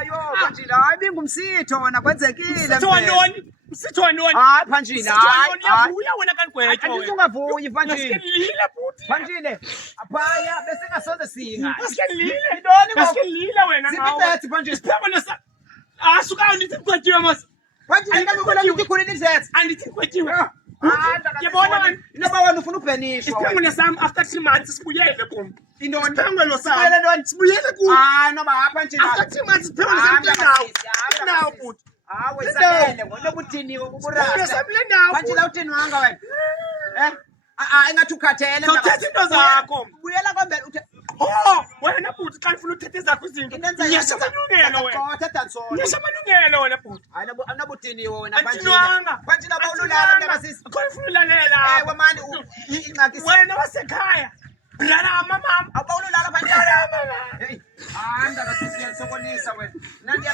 Ayo Uphanjile hayi bingumsitho wena kwenzekile. Msitho wantoni? Hayi Uphanjile hayi. Uyavuya wena kanigwetho. Andisungavuyi Uphanjile. Lila futhi. Uphanjile. Aphaya bese ngasoze singa. Lile. Intoni ngoku? Lila wena ngawe. Siphethe Uphanjile. Sipheko nesa. Asuka ndithi kwethiwe mas. Uphanjile ngakubona ukuthi khulile izethe. Andithi kwethiwe. Yabona inaba wena ufuna ubhenishwa. Isipheko sami after 3 months sibuyele kum. Intoni? Isipheko sami. Sibuyele ntoni? Sibuyele kum. Hayi noma apha nje. After 3 months isipheko sami nawo futhi. Hawe isabele ngoba ubuthiniwe uburasa. Uphanjile uthiniwanga wena. Engathi ukhathele mina. Uthethe into zakho. Buyela kwambele uthe wena futhi xa ufuna uthethe zakho izinto. Nyasha amalungelo wena. Nyasha amalungelo wena futhi. Hayi anabuthiniwe wena Uphanjile. Uphanjile Uphanjile abawulala ntabasisi. Akho ufuna ulalela. Ewe mani ingxaki wena wasekhaya. Lala mama. Abawulala Uphanjile. Lala mama. Hey, ndabasisi yasokonisa wena. Nandi